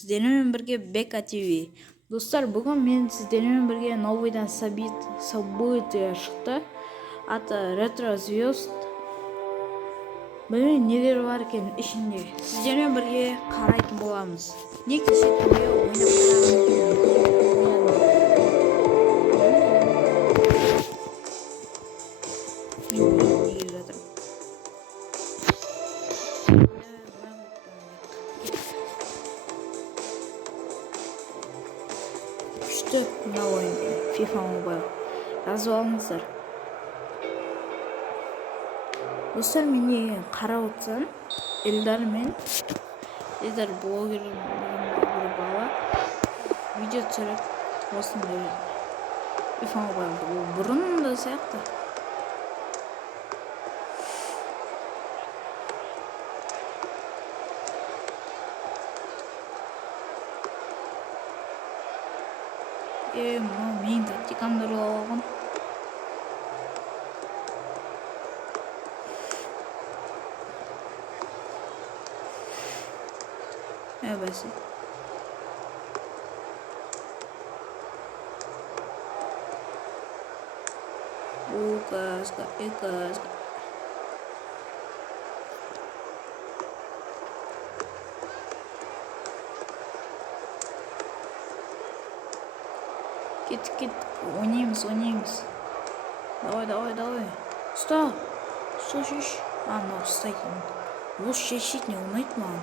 Сіздермен бірге Бека ТВ. Достар, бүгін мен сіздермен бірге новыйдан событие шықты. Аты Ретро Звезд. Білмеймін нелер бар екен ішінде. Сіздермен бірге қарайтын боламыз. Не кеше түнде ойнап күшті мына ойын FIFA Mobile жазып алыңыздар. Достар, мен неге қарап отырсам, Эльдар блогер бір бала видео түсіріп осындай FIFA Mobile бұрын да сияқты. Мынау менің тактикамды ұрлап алған. Бәсе. Газға. Кеттік, ойнаймыз. Давай. Ұста шеш. Мынау ұстайтын. Осы шешетін ұнайды маған.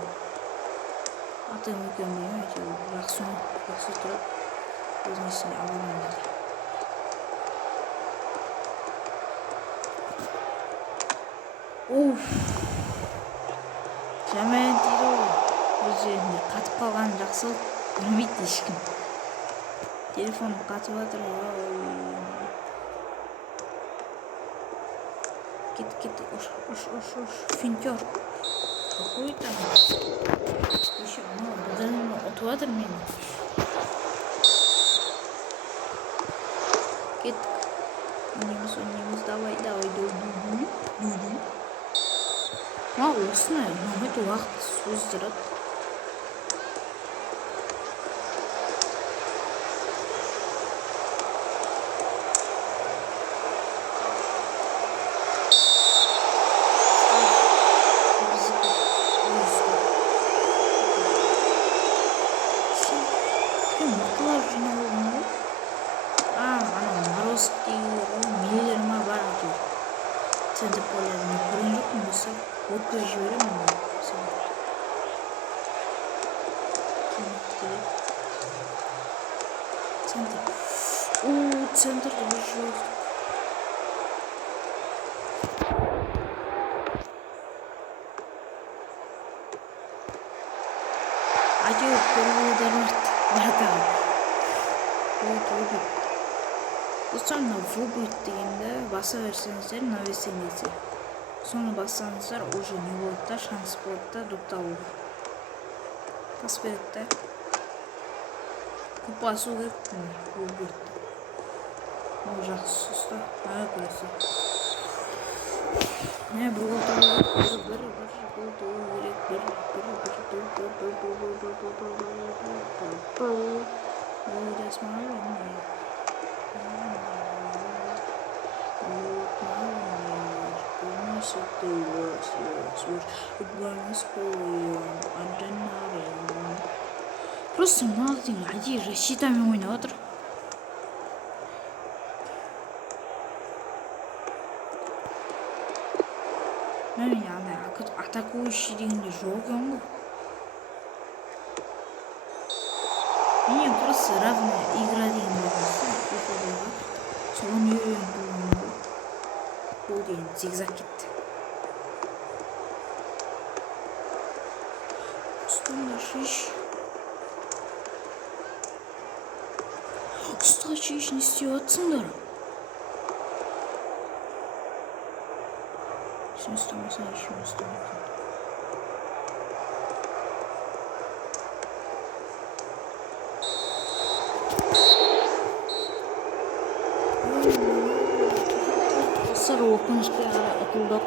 Аты мүмкін білмейді, жақсы тұрып өзінің ішіне аламын. Жаман дейді ғой. Бұл жерінде қатып қалған жақсы білмейді ешкім. Телефоным қатып жатыр. Кет. Ош. Финтер. Какой там? Еще бұдан ұтып жатыр мені. Кеттік. Ойнаймыз. Давай. Осыны ұнамайды, уақыт создырады. Мықтылар жиналған ғой. Морозовский миллерма бар екен. Центр полярный көрген жоқпын болса, өткізіп жіберемін ғой. Центрді бір жоқ. Әйтеуір көріп Достар, выбрать дегенді баса берсеңіздер, навесеңіздер. Соны бассаңыздар, уже не болады да, шанс болады да, допта olur. Pas береді да. Көп басу керек, выбрать. Ол жақсы сұста, көресі. Бір гол Просто мынау әдейі защитамен ойнап отыр. Мен атакующий дегенде жоқ екен ғой. Мен просто равная игра деген болғансы. Соған үйреніп бұл деген зигзаг кетті. Ұстанда шеш. Ұста шеш, не істеп жатсыңдар? Şimdi üstümüze işimiz lazım. Sarı okumuş okulda.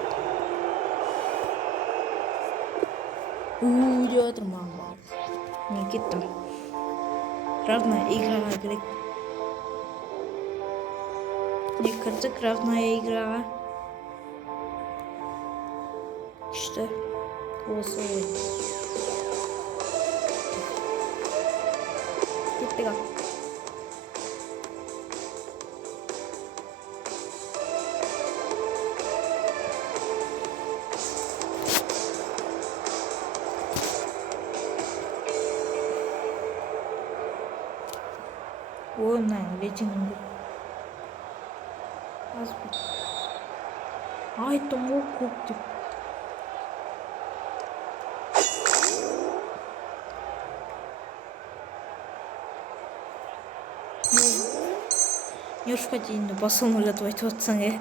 Diyor tırmanma. Gittim. Равная игра gerek. Ne kırdık? Равная игра. İşte. Голосовой. Gittik al. O ne? Reçinin. Az bir. Ay tamam koptu. Yoshqa deyinni bosimlatib aytyapsan ya.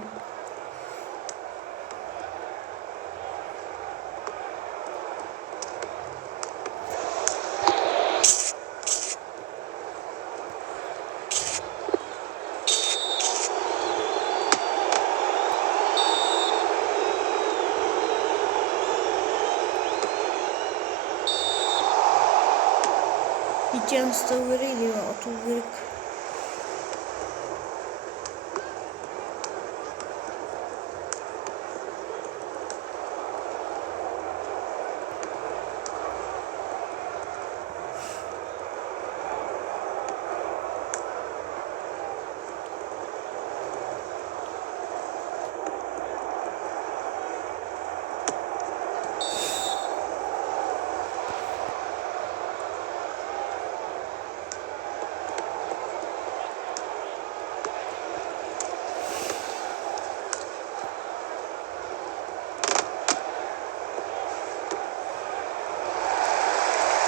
Gideceğin stavları diyor, otobürik.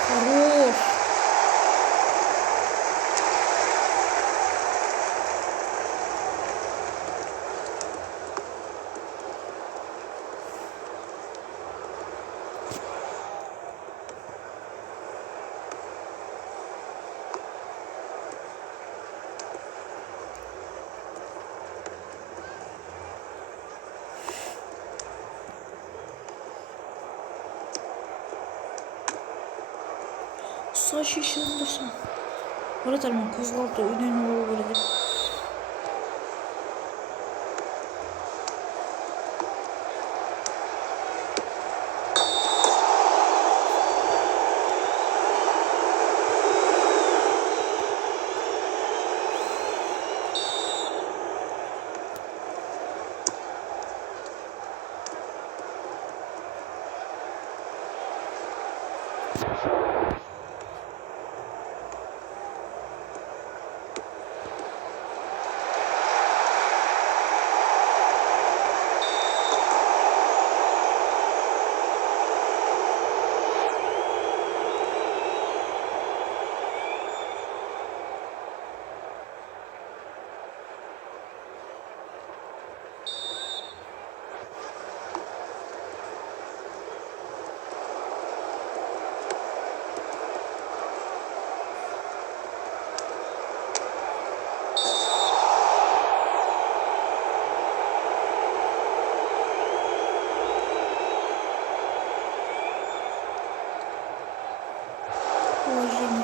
Хорош. Saç işindesin. Öğretmenim kızlar da önemli olur. Уважение.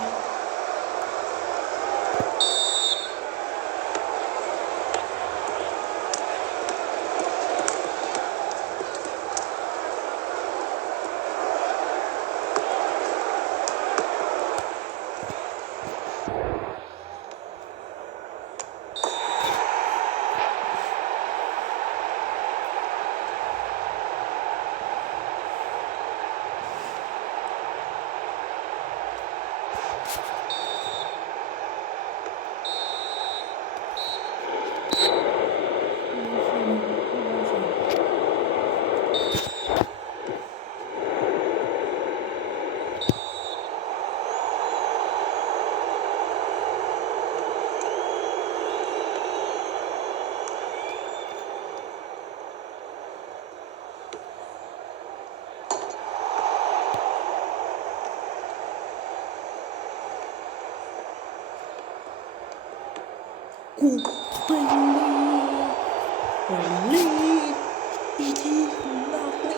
Блин, иди нахуй.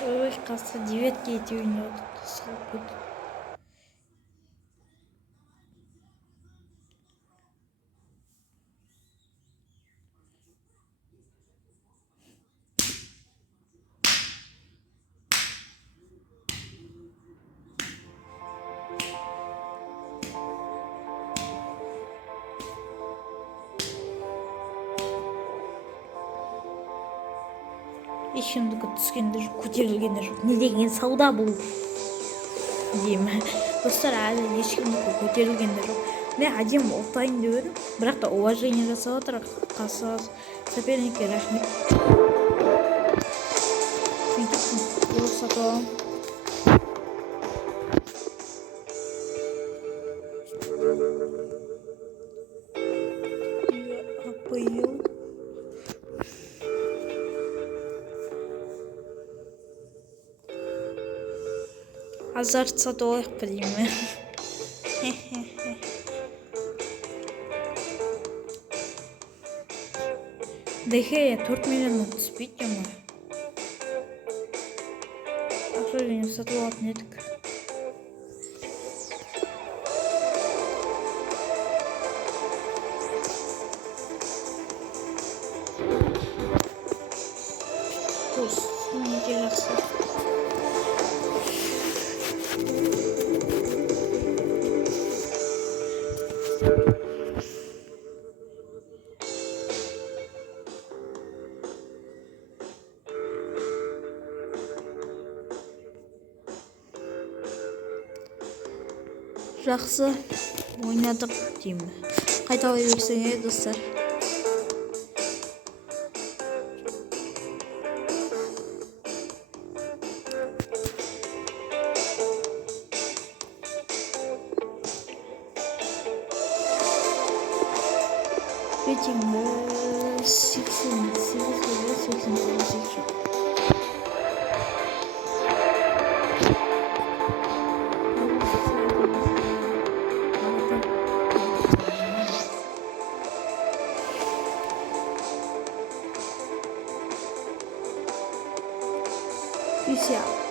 Ой, қалса девятке етеуіне салып кетті. Ешкімдікі түскенде жоқ, көтерілгенде жоқ. Не деген сауда бұл деймін. Достар, әлі ешкімдікі көтерілгенде жоқ. Мен әдемі ұлтайын деп едім, бірақ та уважение жасап отыр. Қаса соперникке рахмет. Сен кеттің, жоқ сатып аламын. Апыл. Азарт сатып алайық па деймін. Дехея 4 миллионнан түспейді ма? Ақша және сатып алатын едік. Неге жақсы. Жақсы ойнадық деймін. Қайталай берсеңе достар. Рейтингі 88.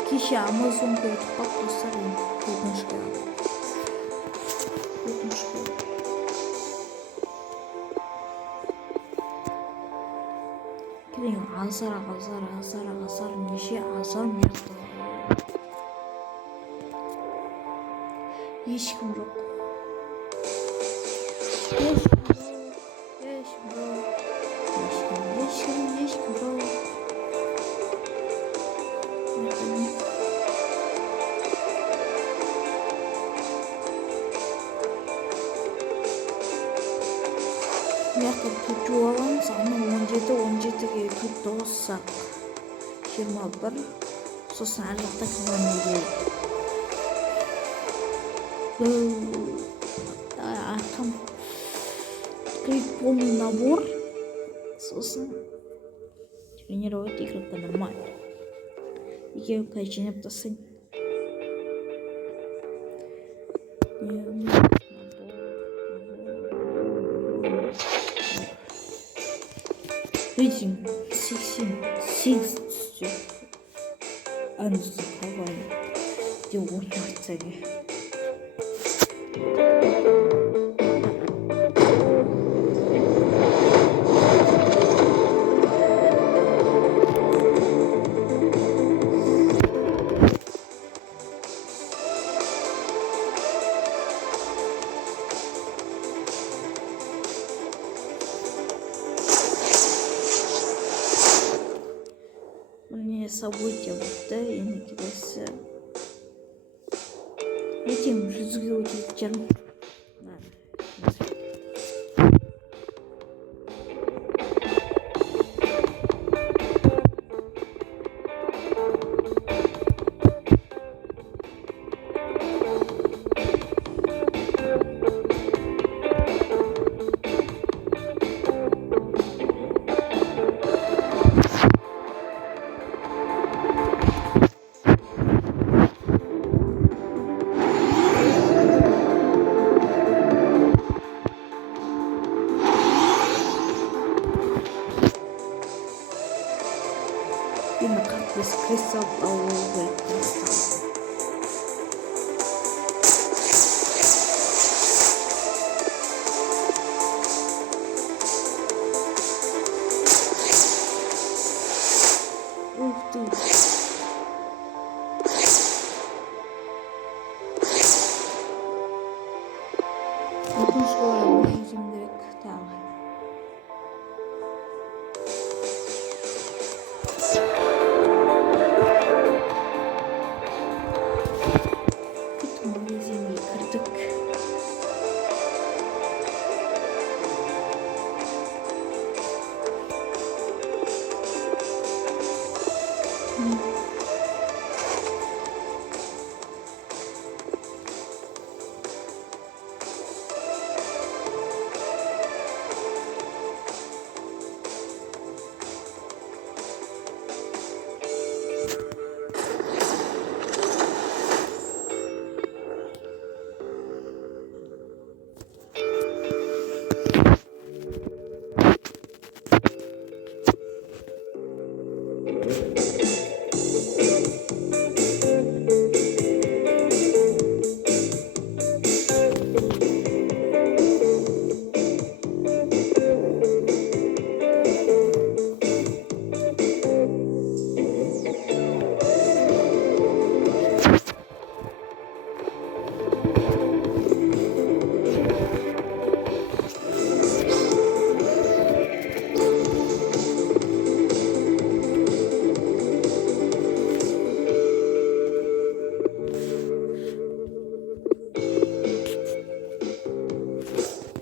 Кеше Амазонға өтіп қалып достар, өкінішке. Келең азар неше азар мықты. Ешкім жоқ. Ешкім жоқ. Мыякта 4 жуп алабыз, аны 17, 17ге 4 коссак 21. Сосын ар жакта километр. Аркам открыть полный набор. Сосын тренировать игры нормально. Екеуі жинап тастайын. Рейтинг 88 түсті. Анысы қалғаны де 14-ге. Мне события вот да, и накидался. Этим жүзге өтіп жүрмін. Именно как без кристалл пауэр. Ух ты. Bakın şuraya oynayacağım direkt. Tamam. Magazini kırdık.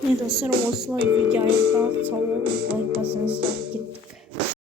Ne dostlar, olsun videoyu da sağ olun, like basınız, git.